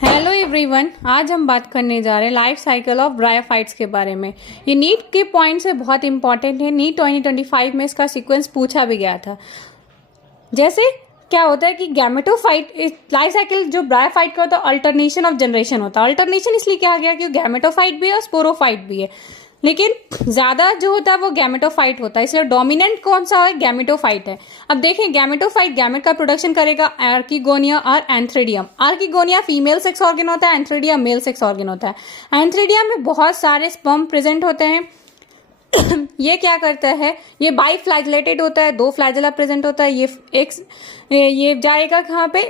Hello everyone, आज हम बात करने जा रहे हैं लाइफ साइकिल ऑफ ब्रायोफाइट्स के बारे में। ये नीट के पॉइंट से बहुत इंपॉर्टेंट है। नीट 2025 में इसका सीक्वेंस पूछा भी गया था। जैसे क्या होता है कि गैमेटोफाइट लाइफ साइकिल जो ब्रायोफाइट का होता है अल्टरनेशन ऑफ जनरेशन होता है। अल्टरनेशन इसलिए कहा गया क्योंकि गैमेटोफाइट भी है और स्पोरोफाइट भी है, लेकिन ज्यादा जो होता है वो गैमेटोफाइट होता है, इसलिए डोमिनेंट कौन सा है, गैमेटोफाइट है। अब देखें, गैमेटोफाइट गैमेट का प्रोडक्शन करेगा आर्किगोनिया और एंथ्रेडियम। आर्किगोनिया फीमेल सेक्स ऑर्गन होता है, एंथ्रेडियम मेल सेक्स ऑर्गन होता है। एंथ्रेडियम में बहुत सारे स्पर्म प्रेजेंट होते हैं। ये क्या करता है, ये बाई फ्लैजलेटेड होता है, 2 फ्लैजला प्रेजेंट होता है। ये जाएगा कहाँ पे,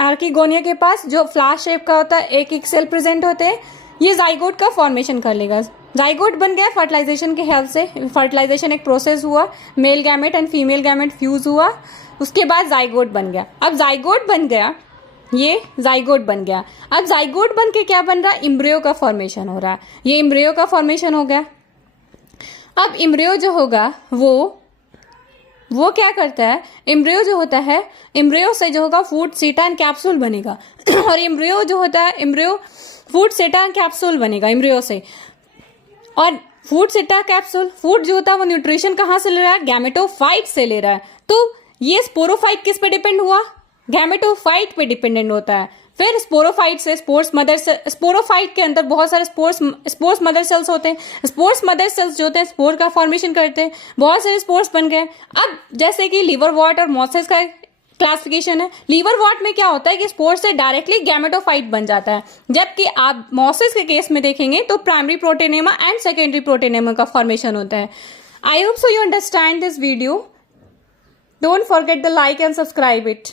आर्किगोनिया के पास, जो फ्लावर शेप का होता है, एक सेल प्रेजेंट होते हैं। ये जाइगोट का फॉर्मेशन कर लेगा। जाइगोट बन गया फर्टिलाइजेशन के हेल्प से। फर्टिलाइजेशन एक प्रोसेस हुआ, male gamete and female gamete fuse हुआ, उसके बाद जाइगोट बन गया। अब जाइगोट बन गया, ये जाइगोट बन गया। अब जाइगोट बन के क्या बन रहा है, इम्ब्रियो का फॉर्मेशन हो रहा है। ये इम्ब्रियो का फॉर्मेशन हो गया। अब इम्ब्रियो जो होगा वो क्या करता है, इम्ब्रियो जो होता है, इम्ब्रियो से जो होगा फूड सीटा एंड कैप्सूल बनेगा। और इम्ब्रियो जो होता है, इम्ब्रियो फूड सीटा एंड कैप्सूल बनेगा इम्ब्रियो से। और फूड सीटा कैप्सूल, फूड जो होता है वो न्यूट्रिशन कहाँ से ले रहा है, गैमेटोफाइट से ले रहा है। तो ये स्पोरोफाइट किस पे डिपेंड हुआ, गैमेटोफाइट पे डिपेंडेंट होता है। फिर स्पोरोफाइट से स्पोरोफाइट के अंदर बहुत सारे स्पोर्स मदर सेल्स होते हैं। स्पोर्स मदर सेल्स जो होते हैं स्पोर का फॉर्मेशन करते हैं, बहुत सारे स्पोर्स बन गए। अब जैसे कि लीवर वॉट और मोसेस का क्लासिफिकेशन है। लीवर वॉट में क्या होता है कि स्पोर से डायरेक्टली गैमेटोफाइट बन जाता है, जबकि आप मोसेस के केस में देखेंगे तो प्राइमरी प्रोटेनेमा एंड सेकेंडरी प्रोटेनेमा का फॉर्मेशन होता है। I hope so you understand this video. Don't forget the like and subscribe it.